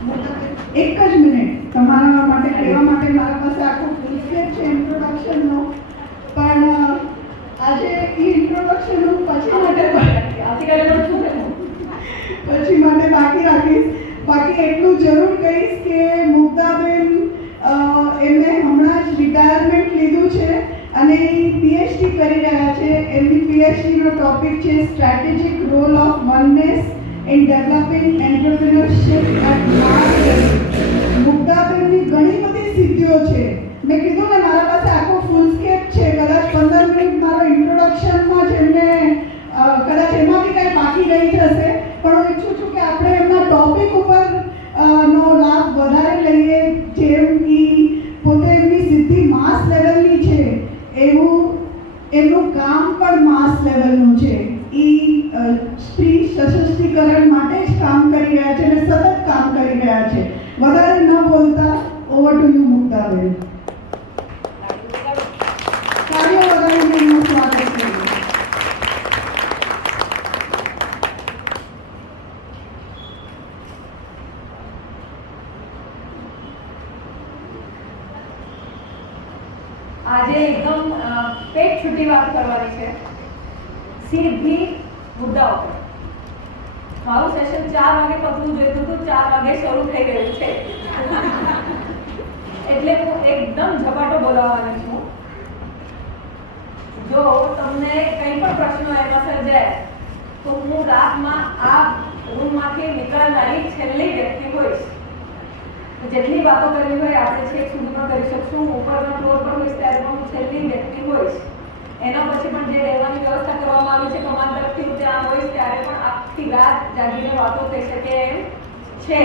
એક જ મિનિટ તમારા માટે કહેવા માટે મારા પાસે આખો ફૂલસ્કેપ છે ઇન્ટ્રોડક્શનનો, પણ આજે એ ઇન્ટ્રોડક્શન હું પછી માટે બાકી રાખીશ. બાકી એટલું જરૂર કહીશ કે મુગ્ધાબેન એમને હમણાં જ રિટાયરમેન્ટ લીધું છે અને એ પીએચડી કરી રહ્યા છે. એમની પીએચડીનો ટોપિક છે strategic role of oneness in developing entrepreneurship at large level. મુગ્ધાબેનની ઘણી બધી સિદ્ધિઓ છે. મેં કીધું ને મારા પાસે આખો ફૂલસ્કેપ છે. કદાચ 15 મિનિટ મારો ઇન્ટ્રોડક્શનમાં જ એમને કદાચ એમાંથી કંઈ બાકી રહી જશે, પણ હું ઈચ્છું છું કે આપણે એમના ટોપિક ઉપર નો લાભ વધારે લઈએ. જેમ કે પોતે એમની સિદ્ધિ માસ લેવલની છે, એવું એમનું કામ પણ માસ લેવલનું છે. એ સ્ત્રી સશક્તિકરણ માટે જ કામ કરી રહ્યા છે અને સતત કામ કરી રહ્યા છે. વધારે ન બોલતા ઓવર ટુ યુ મુગ્ધાબેન. કાર્યો વધારીને એમનું સ્વાગત કરીએ. આજે એકદમ પેટ છૂટી વાત કરવાની છે, સીધી મુદ્દા ઉપર. મારું સેશન 4 વાગે પતવું જોઈતું હતું, 4 વાગે શરૂ થઈ ગયું છે એટલે હું એકદમ ઝપાટો બોલાવવાની છું. જો તમને કંઈ પણ પ્રશ્નો એમાં સર્જાય તો હું રાતમાં આ રૂમમાંથી નીકળનારી છેલ્લી વ્યક્તિ હોઈશ. જેટલી વાતો કરવી હોય આપણે છેક સુધીમાં કરી શકશું. ઉપરના ફ્લોર પર હોઈશ ત્યારે પણ હું છેલ્લી વ્યક્તિ હોઈશ. એના પછી પણ જે રહેવાની વ્યવસ્થા કરવામાં આવી છે કમાન તરફથી હું ત્યાં હોઈશ ત્યારે પણ આખી રાત જાગીને વાતો થઈ શકે એમ છે.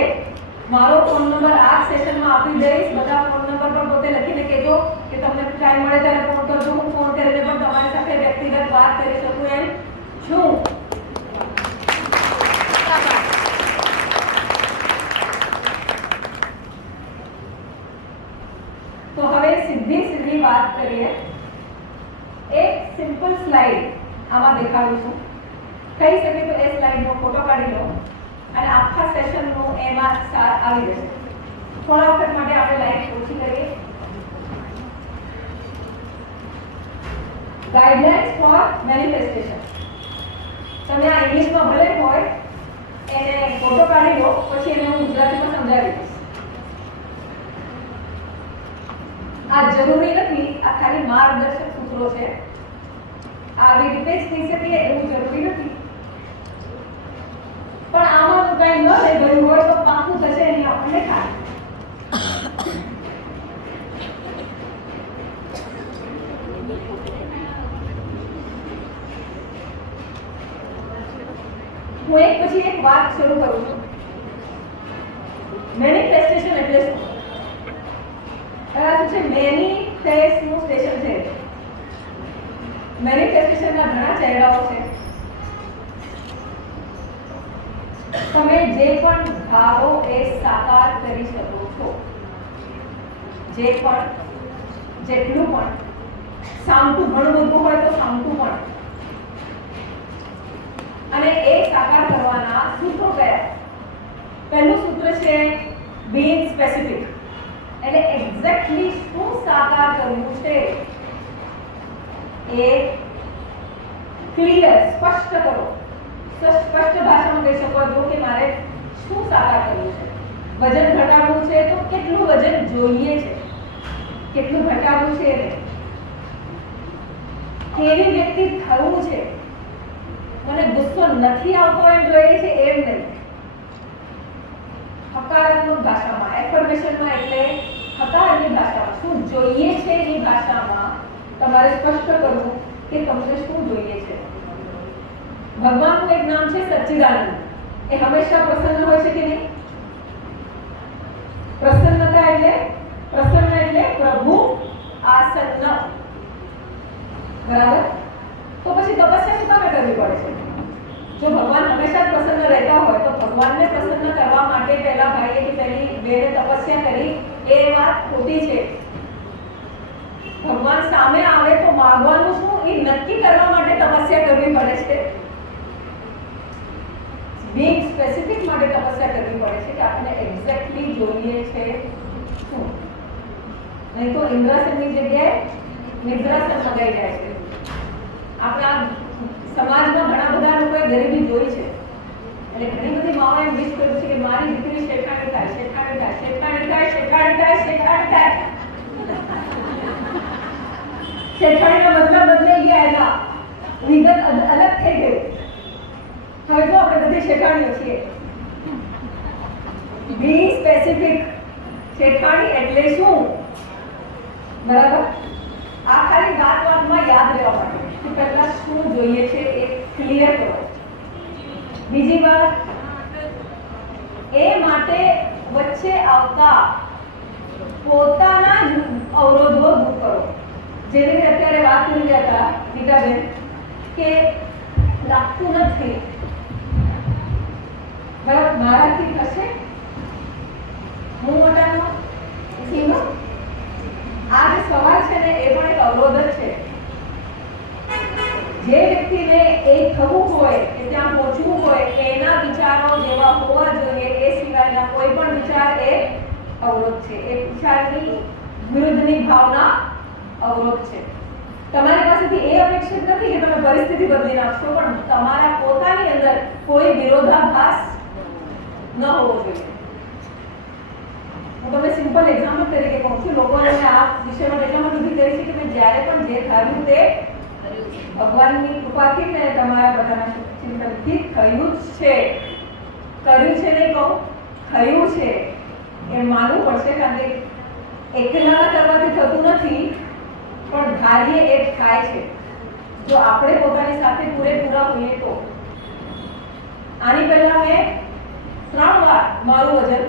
મારો ફોન નંબર આ સેશનમાં આપી દઈશ. બધા ફોન નંબર પર પોતે લખીને કહેજો કે તમને ટાઈમ મળે ત્યારે ફોન કરજો. હું ફોન કરીને પણ તમારી સાથે વ્યક્તિગત વાત કરી શકું એમ છું. તો હવે સીધી વાત કરીએ. એક સિમ્પલ સ્લાઇડ આમાં દેખાડું છું. થઈ શકે તો એ સ્લાઇડનો ફોટો કાઢી લો અને આખા સેશનનો એમાં સાર આવી જશે. થોડા વખત માટે આપણે લાઈટ ઓછી કરીએ. Guidelines for manifestation. તમે આ ઇંગ્લિશમાં ભલે હોય એને ફોટો કાઢી લો, પછી એને હું ગુજરાતીમાં સમજાવી દઈશ. આ જરૂરી નથી, આ ખાલી માર્ગદર્શક સૂત્રો છે. આવી રીતે જ થઈ શકે એવું જરૂરી નથી, પણ આમાં કઈ ન રહી ગયું હોય તો પાકું થશે એની આપણને ખાલી. હું એક પછી એક વાત શરૂ કરું છું. મેનિફેસ્ટેશન એટલે શું? છે મેનિફેસ્ટ નું સ્ટેશન છે. મેનિફેસ્ટેશનના ઘણા ચહેરાઓ છે. તમે જે પણ ધારો એ સાકાર કરી શકો છો. જે પણ જેટલું પણ સામતું ઘણું બધું હોય તો સામતું પણ. અને એ સાકાર કરવાના સૂત્રો કયા? પહેલું સૂત્ર છે બીઇંગ સ્પેસિફિક. એટલે એક્ઝેક્ટલી શું સાકાર કરવું છે એ ક્લિયર સ્પષ્ટ કરો. સ્પષ્ટ ભાષામાં કહી શકો છો કે મારે શું સાકાર કરવું છે. વજન ઘટાડવું છે તો કેટલું વજન જોઈએ છે, કેટલું ઘટાડવું છે એને. કેવી વ્યક્તિ થવું છે, મને ગુસ્સો નથી આવતો એમ જોઈએ છે એમ નહીં. હકારાત્મક ભાષામાં, એફર્મેશનમાં એટલે હકારની ભાષામાં શું જોઈએ છે એ ભાષામાં તમારે સ્પષ્ટ કરવું કે તમને શું જોઈએ છે. ભગવાનનું એક નામ છે સચ્ચિદાનંદ. એ હંમેશા પ્રસન્ન હોય છે કે નહીં? પ્રસન્નતા એટલે પ્રસન્ન એટલે પ્રભુ આસન્ન. બરાબર? તો પછી તપસ્યા શું કામે કરવી પડે છે? જો ભગવાન હંમેશા પ્રસન્ન રહેતા હોય તો ભગવાનને પ્રસન્ન કરવા માટે પહેલા ભાઈએ કે પહેલી બેને તપસ્યા કરી એ વાત ખોટી છે. ભગવાન સામે આવે તો માંગવાનું શું એ નક્કી કરવા માટે તપસ્યા કરવી પડે છે. બીઇંગ સ્પેસિફિક માટે તપસ્યા કરવી પડે છે કે આપણે એક્ઝેક્ટ શાંતિ જોઈએ છે શું? નહીં તો ઇન્દ્રાસનની જગ્યાએ નિદ્રાસન મગાઈ જાય છે. આપણા સમાજમાં ઘણા બધા લોકોએ ગરીબી જોઈ છે એટલે ઘણી બધી માઓએ એમ વિશ કર્યું છે કે મારી દીકરી શેઠાણી થાય, શેઠાણી થાય, શેઠાણી થાય, શેઠાણી થાય, શેઠાણી થાય. શેઠાણીના મતલબ બદલાઈ ગયા, એના વિગત અલગ થઈ ગઈ. હવે તો આપણે બધી શેઠાણીઓ છીએ. બી સ્પેસિફિક. શેઠાણી એટલે શું? બરાબર? આ ખાલી વાતમાં યાદ રહેવા માટે કે પહેલા શું જોઈએ છે એ ક્લિયર કરો. બીજી વાત, એ માટે વચ્ચે આવતા પોતાના જ અવરોધો દૂર કરો. જેવી રીતે અત્યારે વાત કરી રહ્યા હતા નીતાબેન કે લાગતું નથી, બરાબર, મારાથી થશે, હું મોટાનો સીમો. આ જે સવાલ છે ને એ પણ એક અવરોધ જ છે. જે વ્યક્તિને એ થવું હોય કે ત્યાં પહોંચવું હોય એના વિચારો જેવા હોવા જોઈએ એ સિવાયના કોઈ પણ વિચાર એ અવરોધ છે. એ વિચારની વિરુદ્ધની ભાવના અવરોધ છે. તમારી પાસેથી એ અપેક્ષિત નથી કે તમે પરિસ્થિતિ બદલી નાખશો, પણ તમારા પોતાની અંદર કોઈ વિરોધાભાસ ન હોવો જોઈએ. હું તમને સિમ્પલ એક્ઝામ્પલ તરીકે કહું છું. લોકોને આ વિષયમાં એટલા માટે ઊભી કરી છે કે મેં જ્યારે પણ જે ધાર્યું તે ભગવાનની કૃપાથી ને તમારા બધાના ચિંતનથી થયું જ છે. કર્યું છે નહીં કહું, થયું છે એ માનવું પડશે, કારણ કે એકલા કરવાથી થતું નથી, પણ ધારીએ એ થાય છે જો આપણે પોતાની સાથે પૂરેપૂરા હોઈએ તો. આની પહેલા મેં 3 વાર મારું વજન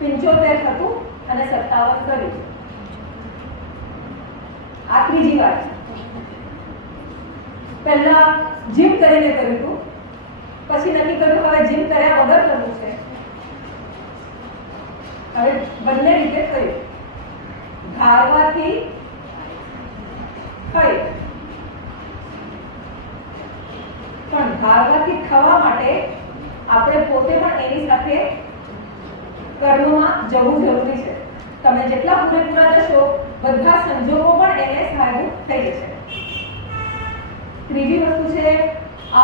75 હતું અને 57 કર્યું. આ ત્રીજી વાર છે. પહેલા જીમ કરીને કર્યું હતું, પછી નક્કી કર્યું હવે જીમ કર્યા વગર કરવું છે. હવે બંને રીતે થયું. ધારવાથી થઈ, પણ ધારવાથી થવા માટે આપણે પોતે પણ એની સાથે કર્મમાં જવું જરૂરી છે. તમે જેટલા પૂરેપૂરા જશો બધા સંજોગો પણ એને સહાયભૂત થઈ જશે. ત્રીજી વસ્તુ છે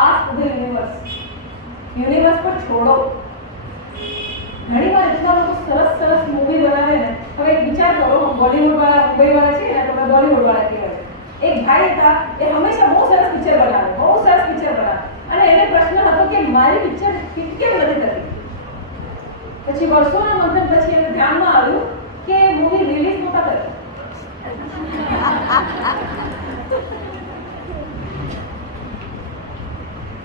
આસ્ક ધ યુનિવર્સ. યુનિવર્સ પર છોડો. ઘણી વાર એટલા લોકો સરસ સરસ મૂવી બનાવે ને. હવે એક વિચાર કરો, બોલીવુડ વાળા મુંબઈ વાળા છે ને, તમે બોલીવુડ વાળા કહેવાય. એક ભાઈ હતા, એ હંમેશા બહુ સરસ પિક્ચર બનાવે, બહુ સરસ પિક્ચર બનાવે, અને એને પ્રશ્ન હતો કે મારી પિક્ચર હિટ કેમ નથી થતી. પછી વર્ષોના મંથન પછી એને ધ્યાનમાં આવ્યું કે મૂવી રિલીઝ નહોતા કરતી.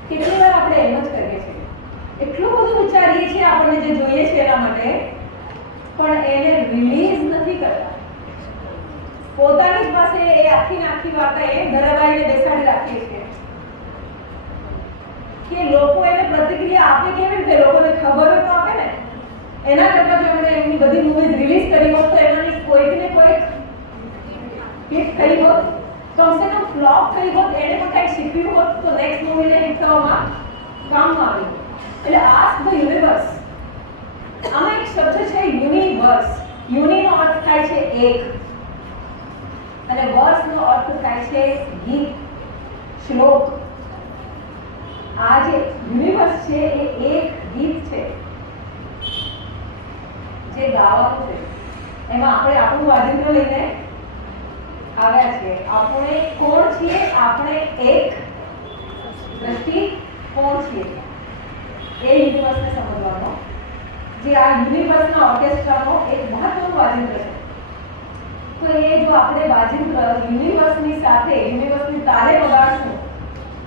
કેટલી વાર આપણે એમ જ કરીએ છીએ, એટલું બધું વિચારીએ છીએ આપણને જે જોઈએ છે એના માટે, પણ એને રિલીઝ નથી કરતા. પોતાની જ પાસે એ આખી આખી વાત એ ધરાવાઈને બેસાડી રાખીએ છીએ કે લોકો એને પ્રતિક્રિયા આપે કેવી રીતે, લોકોને ખબર હોય તો આપે ને. એના કરતા જો એમણે એમની બધી મૂવીઝ રિલીઝ કરી હોત તો એમાંની કોઈકને કોઈક હિટ થઈ હોત, કમસે કમ ફ્લોપ થઈ હોત, એને પણ કંઈક શીખ્યું હોત તો નેક્સ્ટ મૂવીને હિટ થવામાં કામમાં આવ્યું. એટલે આસ્ક ધ યુનિવર્સ. આમાં એક શબ્દ છે યુનિવર્સ. યુનિનો અર્થ થાય છે એક, અને વર્સનો અર્થ થાય છે ગીત, શ્લોક. આ જે યુનિવર્સ છે એ એક ગીત છે જે ગાવાનું છે. એમાં આપણે આપણું વાજિંત્ર લઈને આવ્યા છીએ. આપણે કોણ છીએ? આપણે એક દ્રષ્ટિ કોણ છીએ એ યુનિવર્સને સમજવાનો, જે આ યુનિવર્સના ઓર્કેસ્ટ્રાનો એક મહત્વનું વાજિંત્ર છે. તો એ જો આપણે વાજિંત્ર યુનિવર્સની સાથે યુનિવર્સની તારે વગાડશું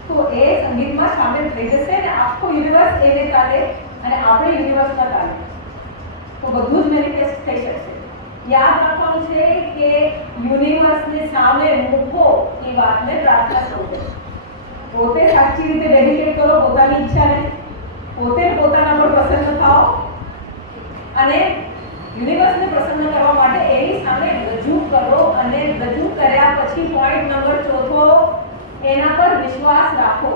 તો એ સંગીતમાં સામેલ થઈ જશે અને આખો યુનિવર્સ એને તાલે અને આપણે યુનિવર્સના તાલે, તો બધું જ મેનિફેસ્ટ થઈ શકશે. યાદ રાખવાનું છે કે યુનિવર્સને સામે મૂકો એ વાતને પ્રાર્થના કરો. પોતે સાચી રીતે ડેડિકેટ કરો પોતાની ઈચ્છાને, પોતે પોતાના પર પ્રસન્ન થાઓ અને યુનિવર્સને પ્રસન્ન કરવા માટે એની સામે રજૂ કરો. અને રજૂ કર્યા પછી પોઈન્ટ નંબર 4 એના પર વિશ્વાસ રાખો.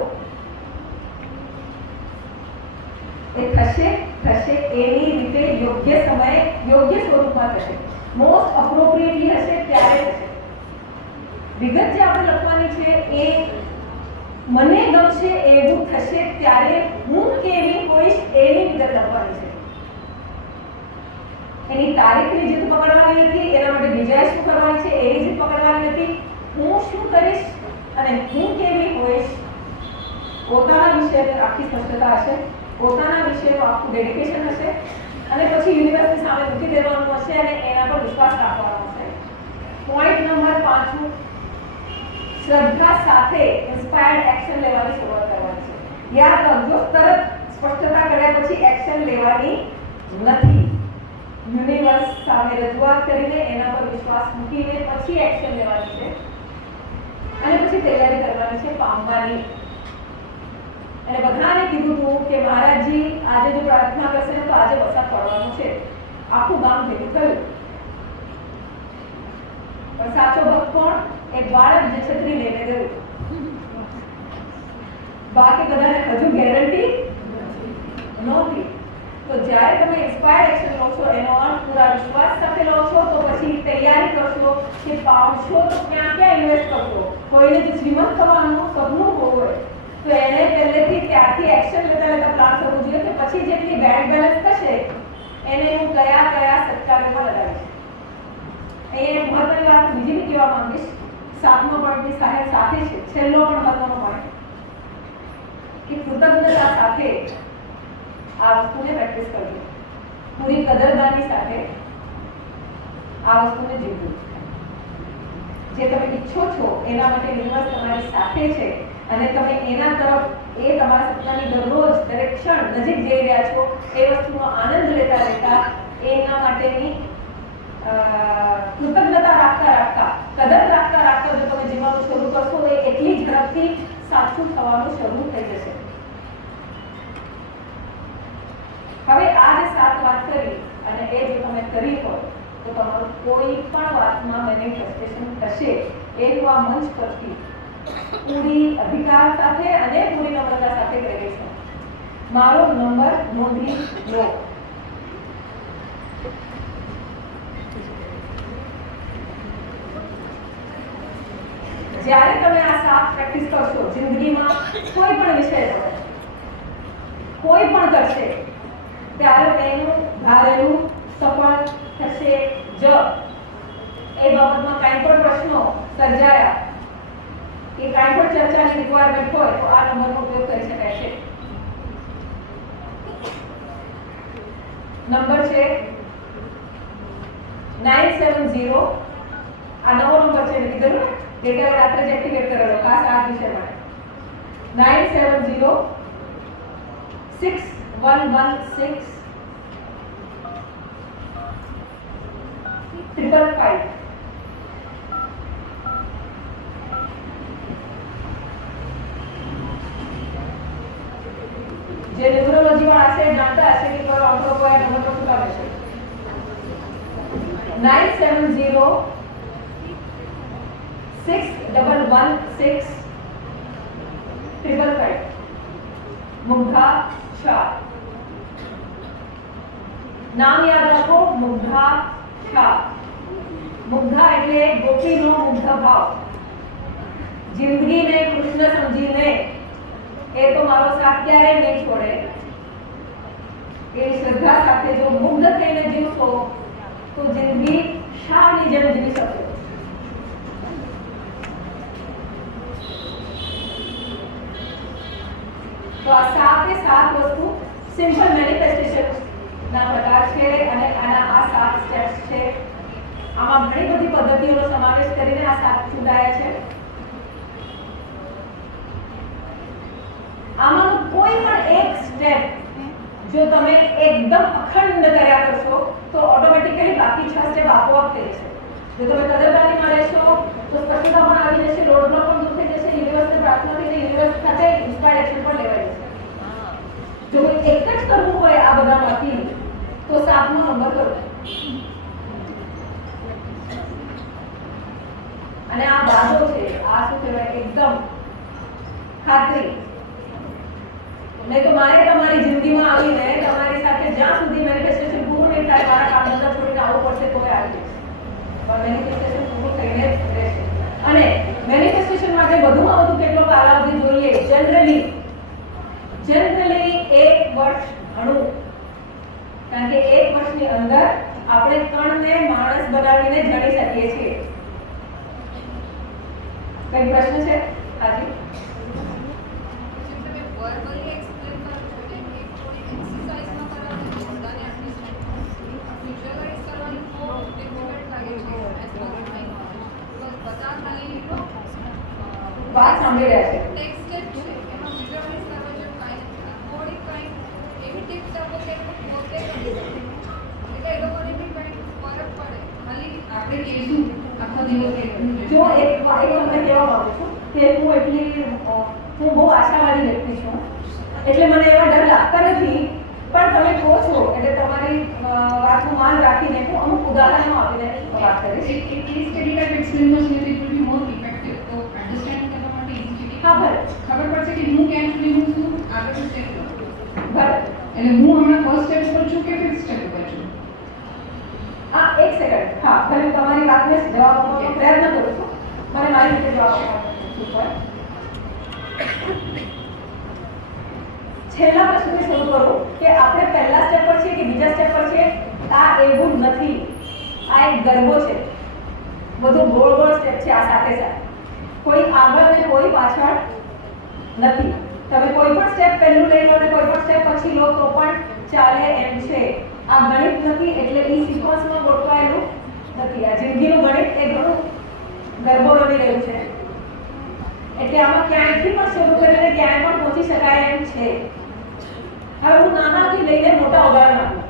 એ થશે એની રીતે યોગ્ય યોગ્ય સમયે યોગ્ય સ્વરૂપમાં થશે, મોસ્ટ અપ્રોપ્રિએટલી હશે ત્યારે થશે. વિગત જે આપણે લખવાની છે એ મને ગમશે એવું થશે ત્યારે હું કેવી હોઈશ એની વિગત લખવાની છે. એની તારીખની જીત પકડવાની નથી, એના માટે બીજાએ શું કરવાની છે એની જીત પકડવાની નથી. હું શું કરીશ અને હું કેવી હોઈશ, પોતાના વિશે આખી સ્પષ્ટતા હશે, પોતાના વિશેનું આખું ડેડિકેશન હશે, અને પછી યુનિવર્સની સામે મૂકી દેવાનું હશે અને એના પર વિશ્વાસ રાખવાનો હશે. પોઈન્ટ નંબર 5, શ્રદ્ધા સાથે ઇન્સ્પાયર્ડ એક્શન લેવાની શરૂઆત કરવાની છે. યાદ રાખજો, તરત સ્પષ્ટતા કર્યા પછી એક્શન લેવાની નથી. યુનિવર્સ સામે રજૂઆત કરીને એના પર વિશ્વાસ મૂકીને પછી એક્શન લેવાની છે અને પછી તૈયારી કરવાની છે પામવાની. અને બધાને કીધું હતું કે મહારાજજી આજે જો પ્રાર્થના કરશે ને તો આજે વરસાદ પડવાનો છે. આખું ગામ ભેગું થયું, પણ સાચો ભક્ત કોણ? એક બાળક જે છત્રી લઈને ગયું. બાકી બધાને હજુ ગેરંટી નહોતી. તો જ્યારે તમે ઇન્સ્પાયર્ડ એક્શન લો છો એનો અર્થ પૂરા વિશ્વાસ સાથે લો છો, તો પછી તૈયારી કરશો કે પામશો તો ક્યાં ક્યાં ઇન્વેસ્ટ કરશો. કોઈને જે શ્રીમંત થવાનું સપનું હોય તો એને પહેલેથી ત્યારથી એક્શન લેતા લેતા પ્લાન કરવું જોઈએ કે પછી જેટલી બેંક બેલેન્સ થશે એને હું કયા કયા સત્કાર્યમાં લગાવીશ. અહીંયા એક મહત્વની વાત બીજી બી કહેવા માંગીશ. 7મા પોઈન્ટની સાથે છે, છેલ્લો પણ મહત્વનો પોઈન્ટ કે કૃતજ્ઞતા સાથે આ વસ્તુને પ્રેક્ટિસ કરવી, પૂરી કદરદાની સાથે આ વસ્તુને જીવવું. જે તમે ઈચ્છો છો એના માટે યુનિવર્સ તમારી સાથે છે અને તમે એના તરફ એ તમારા સપનાની દરરોજ દરેક ક્ષણ નજીક જઈ રહ્યા છો એ વસ્તુનો આનંદ લેતા લેતા એના માટેની કૃતજ્ઞતા રાખતા કદર રાખતા જો તમે જીવવાનું શરૂ કરશો એ એટલી ઝડપથી સાચું થવાનું શરૂ થઈ જશે. હવે આ જે 7 વાત કરી અને એ જો તમે કરી હોય તો તમારું કોઈ પણ વાતમાં મેનિફેસ્ટેશન થશે. એવું આ મંચ પરથી પૂરી અધિકાર સાથે અને પૂરી નમ્રતા સાથે કહી છું. મારો નંબર નોંધી લો. જ્યારે તમે આ 7 પ્રેક્ટિસ કરશો, જિંદગીમાં કોઈ પણ વિષય હોય, કોઈ પણ કરશે ત્યારે તેનું ધારેલું સફળ થશે જ. એ બાબતમાં કાંઈ પણ પ્રશ્નો સર્જાયા કે કાંઈ પણ ચર્ચાની રિક્વાયરમેન્ટ હોય તો આ નંબરનો ઉપયોગ કરી શકાય છે. નંબર છે 970. આ નવો નંબર છે, મેં કીધું ગઈકાલે રાત્રે જ એક્ટિવેટ કરેલો ખાસ આ વિષય માટે. 970 6116 555. જે ન્યુરોલોજી વાળા છે જાણતા હશે કે કયો આંકડો કયા નંબર પર શું આવે છે. 970 6116 555. મુગ્ધા શાહ. નામ યાદ રાખો, મુગ્ધા શાહ. મુગ્ધા એટલે ગોપીનો મુગ્ધ ભાવ. જિંદગીને કૃષ્ણ સમજીને એ તો મારો સાથ ક્યારેય નહીં છોડે એ શ્રદ્ધા સાથે જો મુગ્ધ થઈને જીવશો તો જિંદગી શાહની જેમ જીવી શકશો. તો આ 7 વસ્તુ સિમ્પલ મેનિફેસ્ટેશન ના પ્રકાર છે અને આના આ 7 સ્ટેપ્સ છે. આમાં ઘણી બધી પદ્ધતિઓનો સમાવેશ કરીને આ 7 ચૂંટાયા છે. આમાંનું કોઈ પણ એક સ્ટેપ જો તમે એકદમ અખંડ કર્યા કરશો તો ઓટોમેટિકલી બાકી 6 સ્ટેપ આપોઆપ થઈ જશે. જો તમે કદરદાનીમાં રહેશો તો સ્પષ્ટતા પણ આવી જશે, લોડનો પણ દૂર થઈ જશે, યુનિવર્સને પ્રાર્થના કરીને યુનિવર્સ સાથે ઇન્સ્પાયર્ડ એક્શન પણ લેવાઈ જશે. જો કોઈ એક જ કરવું હોય આ બધામાંથી તો 7મો નંબર કરો. અને આ વાદો છે, આ શું કહેવાય, એકદમ ખાતરી. નહીં તો મારે તમારી જિંદગીમાં આવીને તમારી સાથે જ્યાં સુધી મેનિફેસ્ટેશન પૂરું નહીં થાય મેનિફેસ્ટેશન પૂરું થઈને રહેશે. અને મેનિફેસ્ટેશન માટે વધુમાં વધુ કેટલો કાલાવધિ જોઈએ? જનરલી 1 વર્ષ ઘણું, કારણ કે 1 વર્ષની અંદર આપણે કણને માણસ બનાવીને જણી શકીએ છીએ. કઈ પ્રશ્ન છે? હાજી. વાત સાંભળી રહ્યા છે. જો એક તમને કહેવા માંગુ છું કે હું બહુ આશાવાદી વ્યક્તિ છું, એટલે મને એવા ડર લાગતા નથી. પણ તમે કહો છો એટલે તમારી વાતનું માન રાખીને હું અમુક ઉદાહરણો આપીને વાત કરીશ. હા, ભલે ખબર પડશે કે હું ક્યાં સુધી હું શું આગળ સ્ટેપ કરું. ભલે. એટલે હું હમણાં ફર્સ્ટ સ્ટેપ પર છું કે ફિફ્થ સ્ટેપ પર છું? હા, 1 સેકન્ડ. હા, ભલે તમારી વાતને જવાબ આપવાનો પ્રયત્ન કરું છું. મને મારી રીતે જવાબ આપવાનો છેલ્લા પ્રશ્નથી શરૂ કરું કે આપણે પહેલા સ્ટેપ પર છીએ કે બીજા સ્ટેપ પર છીએ? આ એવું નથી. આ એક ગરબો છે. બધું ગોળ ગોળ સ્ટેપ છે. આ સાથે સાથે કોઈ આગળ ને કોઈ પાછળ નથી. તમે કોઈ પણ સ્ટેપ પહેલું લઈ લો અને કોઈ પણ સ્ટેપ પછી લો તો પણ ચાલે એમ છે. આ ગણિત નથી, એટલે એ સિક્વન્સમાં ગોઠવાયેલું નથી. આ જિંદગીનું ગણિત એ ઘણું ગરબો રમી રહ્યું છે. એટલે આમાં ક્યાંયથી પણ શરૂ કરીને ક્યાંય પણ પહોંચી શકાય એમ છે. હવે હું નાનાથી લઈને મોટા ઉદાહરણ આપું.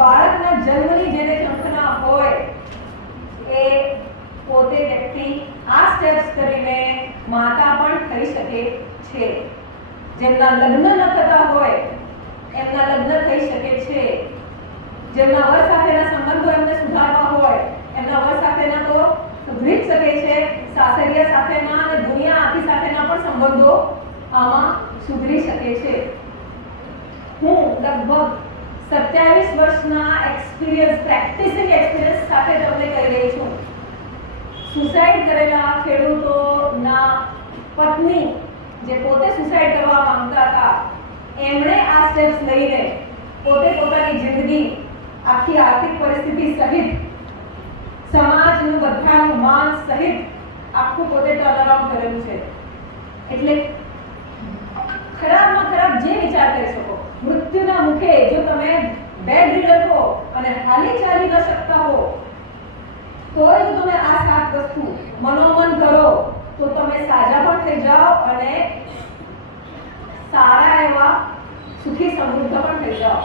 બાળકના જન્મની જેને ઝંખના હોય એ પોતે વ્યક્તિ આ સ્ટેપ્સ કરીને માતા પણ થઈ શકે છે. જેમના લગ્ન ન થતા હોય એમના લગ્ન થઈ શકે છે. જેમના વર સાથેના સંબંધો એમને સુધારવા હોય એમના વર સાથેના તો સુધરી જ શકે છે. સાસરિયા સાથેના અને દુનિયા આખી સાથેના પણ સંબંધો આમાં સુધરી શકે છે. હું લગભગ 27 વર્ષના એક્સપિરિયન્સ, પ્રેક્ટિસિંગ એક્સપિરિયન્સ સાથે તમને કહી રહી છું. સુસાઇડ કરેલા ખેડૂતોના પત્ની જે પોતે સુસાઇડ કરવા માંગતા હતા એમણે આ સ્ટેપ્સ લઈને પોતે પોતાની જિંદગી આખી આર્થિક પરિસ્થિતિ સહિત સમાજનું બધાનું માન સહિત આખું પોતે ટર્નઅરાઉન્ડ કરેલું છે. એટલે ખરાબમાં ખરાબ જે વિચાર કરી શકો, મૃત્યુના મુખે જો તમે બેડ રીડર હો અને હાલી ચાલી ન શકતા હો તોય જો તમે આ 7 વસ્તુ મનોમન કરો તો તમે સાજા પણ થઈ જાઓ અને સારા એવા સુખી સમૃદ્ધ પણ થઈ જાઓ.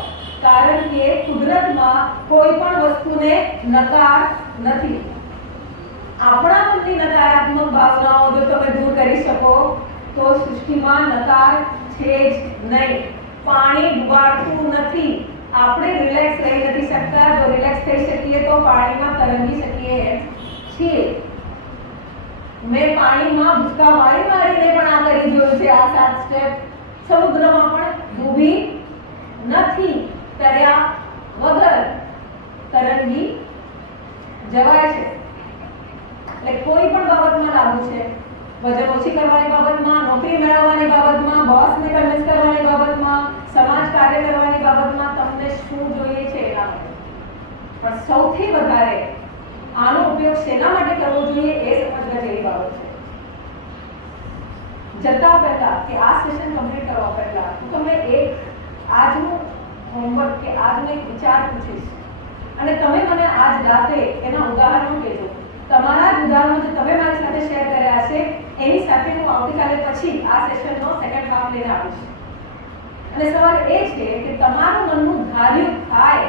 કારણ કે કુદરતમાં કોઈ પણ વસ્તુને નકાર નથી. આપણા મનની નકારાત્મક ભાવનાઓ જો તમે દૂર કરી શકો તો સૃષ્ટિમાં નકાર છે જ નહીં. પાણી ડૂબાડતું નથી. આપણે રિલેક્સ રહી નથી શકતા. જો રિલેક્સ થઈ શકીએ તો પાણીમાં તરંગી શકીએ છીએ. મેં પાણીમાં ભૂસકા મારીને પણ આ કરી જોયું છે. આ 7 સ્ટેપ સમુદ્રમાં પણ ડૂબી નથી. તર્યા વગર તરંગી જવાય છે. એટલે કોઈ પણ બાબતમાં લાગુ છે. વજન ઓછી કરવાની બાબતમાં, નોકરી મેળવવાની બાબતમાં, બોસને કન્વિન્સ કરવાની બાબતમાં, સમાજ કાર્ય કરવાની બાબતમાં તમને શું જોઈએ છે એના માટે. પણ સૌથી વધારે આનો ઉપયોગ શેના માટે કરવો જોઈએ એ સમજવા જેવી બાબત છે. જતા પહેલા કે આ સેશન કમ્પ્લીટ કરવા પહેલા હું તમને એક આજનું હોમવર્ક કે આજનો એક વિચાર પૂછીશ અને તમે મને આજ રાતે એના ઉદાહરણો કહેજો. તમારા જ ઉદાહરણો જે તમે મારી સાથે શેર કર્યા છે એની સાથે હું આવતીકાલે પછી આ સેશનનો સેકન્ડ હાફ લઈને આવીશ. અને સવાલ એ છે કે તમારું મનનું ધાર્યું થાય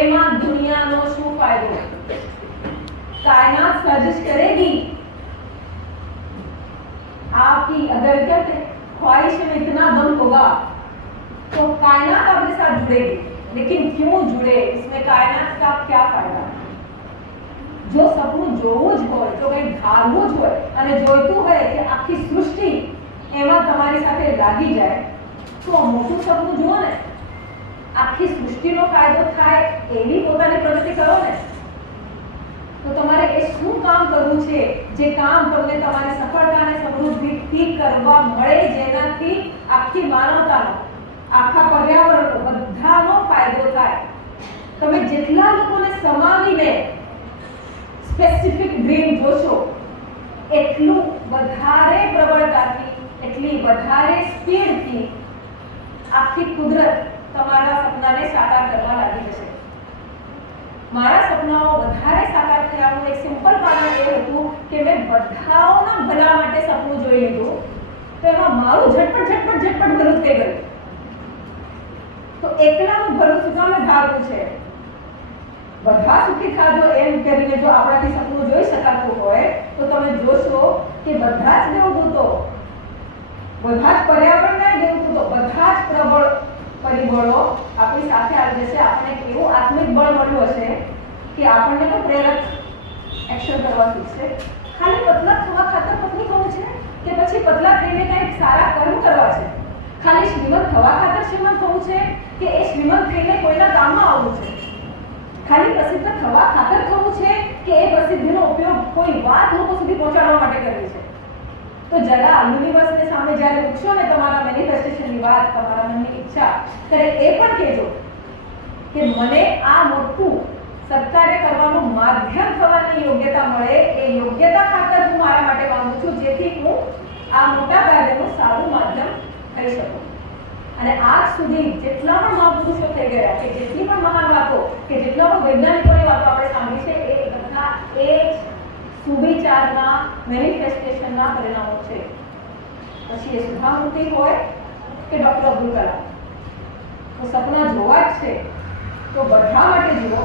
એમાં દુનિયાનો શું ફાયદો? कायनात साजिश करेगी, आपकी अगर जब ख्वाहिश में इतना दम होगा तो कायनात आपके साथ जुड़ेगी. लेकिन क्यों जुड़े, इसमें कायनात का क्या फायदा? जो सपનું જોવું જ હોય, જો કંઈ ધારવું જ હોય અને જોઈતું હોય કે આખી સૃષ્ટિ એમાં તમારી સાથે લાગી જાય તો મોટું સપનું જુઓ ને. આખી સૃષ્ટિનો ફાયદો થાય એવી પોતાની પ્રગતિ કરો ને. તો તમારે એ શું કામ કરવું છે, જે કામ તમને તમારી સફળતા અને સમૃદ્ધિથી કરવા મળે, જેનાથી આખી માનવતાનો, આખા પર્યાવરણનો, બધાનો ફાયદો થાય. તમે જેટલા લોકોને સમાવીને સ્પેસિફિક ડ્રીમ જોશો, એટલું વધારે પ્રબળતાથી, એટલી વધારે સ્પીડથી આખી કુદરત તમારા સપનાને સાકાર કરવા લાગી જશે. મારા સપનાઓ વધારે સાકાર થયાનું એક સિમ્પલ કારણ એ હતું કે મેં બધાઓના ભલા માટે સપનું જોઈ લીધું, તો એમાં મારું ઝટપટ ભલું થઈ ગયું. તો એકલાનું ભલું શું કામ ધારવું છે? બધા સુખી થાજો એમ કરીને જો આપણાથી સપનું જોઈ શકાતું હોય તો તમે જોશો કે બધા જ દેવદૂતો, બધા જ પર્યાવરણના દેવદૂતો, બધા જ પ્રબળ પરિબળો આપણી સાથે આવી જશે. આપણને એવું આત્મિક બળ મળ્યું હશે કે આપણને તો પ્રેરક એક્શન કરવા શીખશે. ખાલી પતલા થવા ખાતર પતલું થવું છે કે પછી પતલા થઈને કંઈક સારા કર્મ કરવા છે? ખાલી શ્રીમંત થવા ખાતર શ્રીમંત થવું છે કે એ શ્રીમંત થઈને કોઈના કામમાં આવવું છે? ખાલી પ્રસિદ્ધ થવા ખાતર થવું છે કે એ પ્રસિદ્ધિનો ઉપયોગ કોઈ વાત લોકો સુધી પહોંચાડવા માટે કરવી છે? તો જરા યુનિવર્સની સામે જ્યારે પૂછો ને તમારા મેનિફેસ્ટેશનની વાત, તમારા મનની ઈચ્છા, ત્યારે એ પણ કહેજો કે મને આ મોટું સત્કાર્ય કરવાનું માધ્યમ થવાની યોગ્યતા મળે. એ યોગ્યતા ખાતર હું મારા માટે માંગુ છું, જેથી હું આ મોટા કાર્યનું સારું માધ્યમ થઈ શકું. અને આજ સુધી જેટલા પણ મહાપુરુષો થઈ ગયા કે જેટલી પણ મહાન વાતો કે જેટલા પણ વૈજ્ઞાનિકોની વાતો આપણે સાંભળી છે, એ બધા એ સુવિચારના મેનિફેસ્ટેશનના પરિણામો છે. પછી એ સુધામૂર્તિ હોય કે ડૉક્ટર અબ્દુલ કલામ, તો સપના જોવા જ છે તો બધા માટે જુઓ.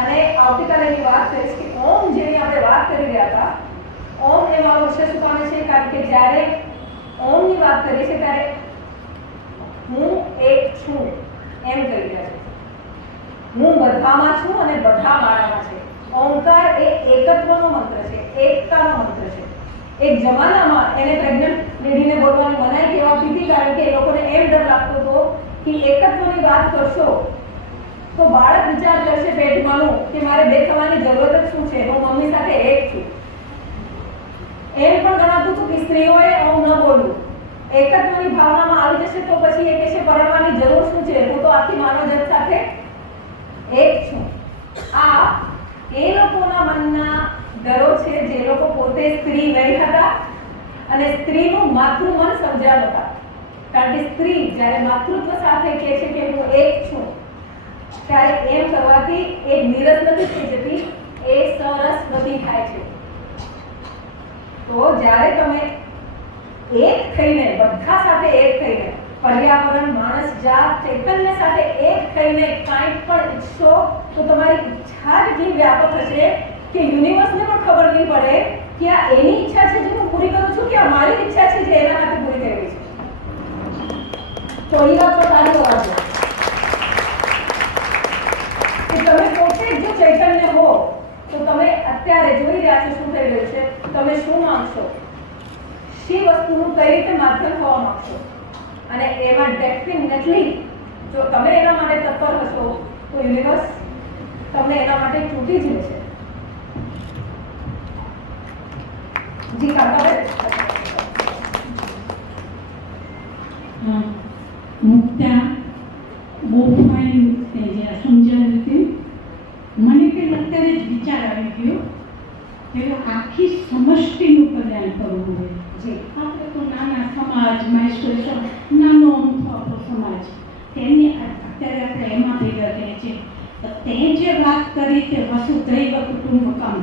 અને આવતીકાલે એની વાત કરીશ કે ઓમ જેની આપણે વાત કરી રહ્યા હતા, ઓમ એ મારો વિષય શું પામે છે? કારણ કે જ્યારે ઓમની વાત કરીએ છીએ ત્યારે હું એક છું એમ કહી રહ્યા છે. હું બધામાં છું અને બધા મારામાં છે. ઓમકાર એ એકત્વનો મંત્ર છે, એકતાનો મંત્ર છે. એક જમાનામાં એને પ્રેગ્નન્ટ લેડીને બોલવાની મનાઈ કહેવાતી હતી, કારણ કે એ લોકોને એમ ડર લાગતો હતો કે એકત્વની વાત કરશો તો બાળક વિચાર કરશે પેટમાંનું કે મારે બે થવાની જરૂરત જ શું છે, હું મમ્મી સાથે એક છું. એમ પણ ગણાતું હતું કે સ્ત્રીઓએ ઓમ ન બોલવું. એકત્વની ભાવનામાં આવી જશે તો પછી એ કહેશે પરણવાની જરૂર શું છે, હું તો આખી માનવજાત સાથે એક છું. આ એ લોકોના મનના ડરો છે જે લોકો પોતે સ્ત્રી નહીં હતા અને સ્ત્રીનું માતૃમન સમજ્યા નહોતા. કારણ કે સ્ત્રી જ્યારે માતૃત્વ સાથે કહે છે કે હું એક છું, ત્યારે એમ કરવાથી એ નીરસ નથી થઈ જતી, એ સરસ ગતિ થાય છે. તો જ્યારે તમે એક થઈને, બધા સાથે એક થઈને, પર્યાવરણ, માણસ જાત, ચૈતન્ય સાથે એક થઈને કાંઈ પણ ઈચ્છો તો તમારી ઈચ્છા એટલી વ્યાપક હશે કે યુનિવર્સને પણ ખબર નહીં પડે કે આ એની ઈચ્છા છે જે હું પૂરી કરું છું કે આ મારી ઈચ્છા છે જે એના હાથે પૂરી થઈ રહી છે. તો એ વાત પર તાળી વાગો કે તમે પોતે જો ચૈતન્ય હો તો તમે અત્યારે જોઈ રહ્યા છો શું થઈ રહ્યું છે, તમે શું માંગશો, શી વસ્તુનું કઈ રીતે માધ્યમ થવા માંગશો, અને એમાં ડેફિનેટલી જો તમે એના માટે તત્પર હશો તો યુનિવર્સ તમને એના માટે ચૂંટી જ લેશે. જી કાકાબેન. મુક્તા બહુ ફાઇન તે જે સમજાવ્યું હતું. મને કંઈ અત્યારે જ વિચાર આવી ગયો કે આખી સમષ્ટિનું કલ્યાણ કરવું હોય. જી. આપણે તો નાના સમાજમાં નાનો અમથો આપણો સમાજ, તેની અત્યારે આપણે એમાં ભેગા થયા છીએ. તો તે જે વાત કરી તે વસુધૈવ કુટુંબકમ,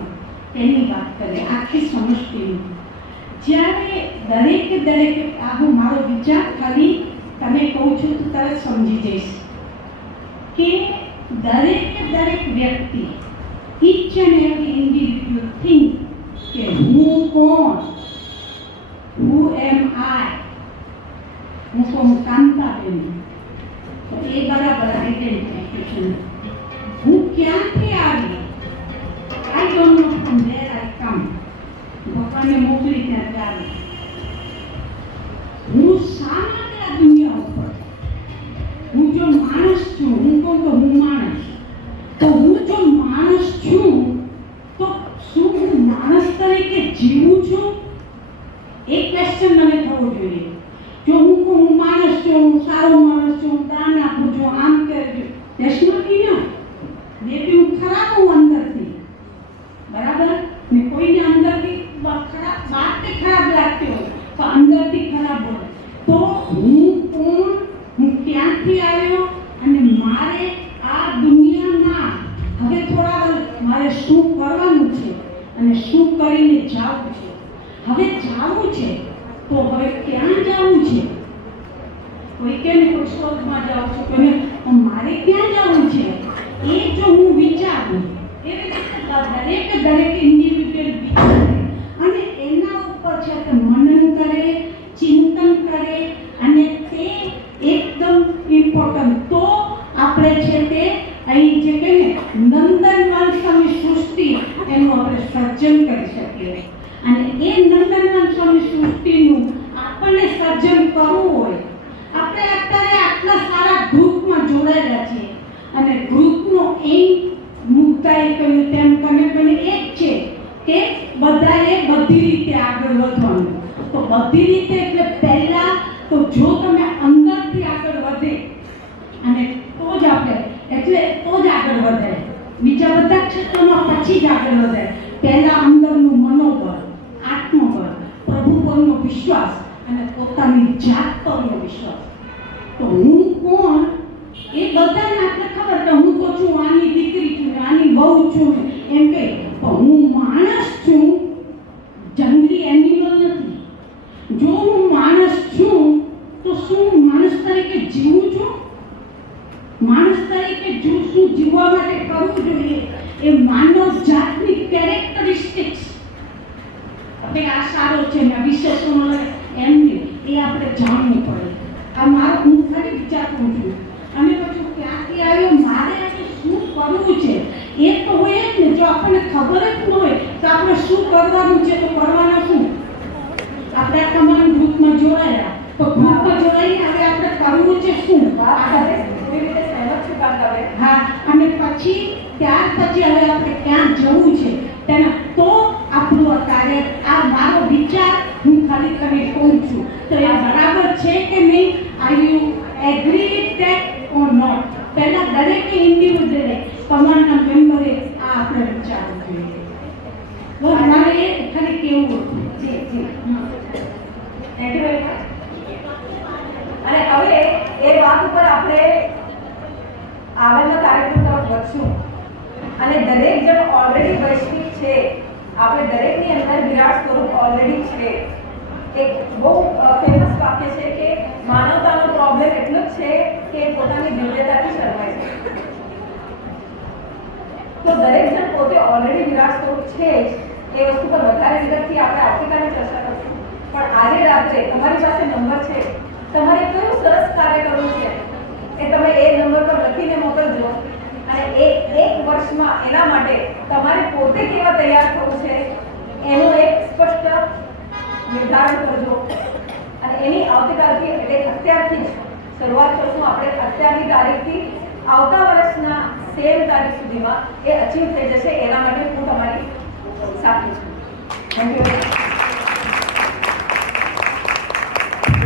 તેની વાત કરી આખી સમષ્ટિની. જ્યારે દરેક આ હું મારો વિચાર ખાલી તને કહું છું તો તરત સમજી જઈશ કે દરેક વ્યક્તિ, each and every individual think કે હું કોણ, who am I, હું કોણ, કાંતાબેન. તો એ બરાબર આઈડેન્ટિફિકેશન. હું ક્યાંથી આવી, I don't know from where આઈ કમ. ભગવાને મોકલી ત્યાં આવી. હું શા માટે આ દુનિયા ઉપર, હું જો માણસ છું, હું કહું તો હું માણસ, તો હું જો માણસ છું દેશ નોટ ઇનફ. બેબી હું ખરાબ હું અંદરથી, બરાબર ને કોઈને અંદરથી ખરાબ વાતથી ખરાબ લાગતી હોય તો અંદરથી ખરાબ હોય તો હું કોણ, હું ક્યાંથી આવ્યો અને મારે આ દુનિયામાં હવે થોડા મારે શું કરવાનું છે અને શું કરીને જાવું છે. હવે જાવું છે તો હવે ક્યાં જાવું છે? કોઈ કે ને કોઈ શોધમાં જાઉં છું, કોઈને મારે ક્યાં જાવું છે એ જો હું વિચારું એવી રીતે દરેક ઇન્ડિવિડ્યુઅલ વિચારે અને એના ઉપર છે કે મનન કરે, ચિંતન કરે અને તે એકદમ ઇમ્પોર્ટન્ટ તો આપણે છે તે અહીં જે કહે ને નંદનવન સ્વામી સૃષ્ટિ એનું આપણે સર્જન કરી શકીએ. અને એ નંદનવન સ્વામી સૃષ્ટિનું આપણને સર્જન કરવું હોય, આપણે અત્યારે આટલા સારા ગ્રુપમાં જોડાયેલા છીએ અને ગ્રુપનો એમ મુદ્દાએ કહ્યું તેમ કનેક્ટને એ જ છે કે બધાએ બધી રીતે આગળ વધવાનું. તો બધી રીતે એટલે પહેલા તો જો તમે અંદરથી આગળ વધે અને તો જ આપણે એટલે તો જ આગળ વધે. બીજા બધા ક્ષેત્રોમાં પછી જ આગળ વધે. પહેલા અંદરનું મનોબળ, આત્મબળ, પ્રભુ પરનો વિશ્વાસ અને પોતાની જાત પરનો વિશ્વાસ. તો હું કોણ એ બધાને આપણે ખબર કે હું તો છું આની દીકરી છું, આની બહુ છું એમ કહે, પણ હું માણસ છું, જંગલી એનિમલ નથી. જો હું માણસ છું તો શું માણસ તરીકે જીવું છું? માણસ તરીકે શું જીવવા માટે કરવું જોઈએ એ માનવ જાતની કેરેક્ટરિસ્ટિક્સ. આપણે આ સારો છે ને આ વિશેષણો એમ નહીં, એ આપણે જાણવું પડે. આ મારો હું ખાલી વિચાર કરું છું અને પછી ક્યાંથી આવ્યો, મારે આજે શું કરવું છે એ તો હોય જ ને. જો આપણને ખબર જ ન હોય તો આપણે શું કરવાનું છે તો કરવાના શું? આપણે આ તમામ ગ્રુપમાં જોડાયા તો ગ્રુપમાં જોડાઈને હવે આપણે કરવું છે શું? વાત સાથે પૂરી રીતે સહેમત છું કાંતાબેન. હા, અને પછી ત્યાર પછી હવે આપણે ક્યાં જવું છે તેના તો આપણું આ કાર્ય, આ મારો વિચાર હું ખાલી કરી કહું છું તો એ બરાબર છે કે નહીં? Are you agree with that or not? પહેલા દરેક ઇન્ડિવિડ્યુઅલે તમારા મેમ્બરે આ આપણે વિચારવું જોઈએ. બસ મારે એ ખાલી કેવું હતું. જી જી થેન્ક યુ વેરી મચ. અને હવે એ વાત ઉપર આપણે આગળના કાર્યક્રમ તરફ વધશું. અને દરેક જણ ઓલરેડી વૈશ્વિક છે, આપણે દરેકની અંદર વિરાટ સ્વરૂપ ઓલરેડી છે. એક બહુ ફેમસ વાક્ય છે કે માનવતાનો પ્રોબ્લેમ એટલો જ છે કે પોતાની દિવ્યતાથી શરમાય છે. તો દરેક જણ પોતે ઓલરેડી વિરાટ સ્વરૂપ છે જ. એ વસ્તુ પર વધારે વિગતથી આપણે આવતીકાલે ચર્ચા કરીશું. પણ આજે રાત્રે તમારી પાસે નંબર છે, તમારે કયું સરસ કાર્ય કરવું છે એ તમે એ નંબર પર લખીને મોકલજો. અને એક વર્ષમાં એના માટે તમારે પોતે કેવા તૈયાર થવું છે એનું એક સ્પષ્ટ નિર્ધારણ કરજો. અને એની આવતીકાલથી એટલે અત્યારથી જ શરૂઆત કરશું આપણે. અત્યારની તારીખથી આવતા વર્ષના સેમ તારીખ સુધીમાં એ અચીવ થઈ જશે. એના માટે હું તમારી સાથે છું. Thank you.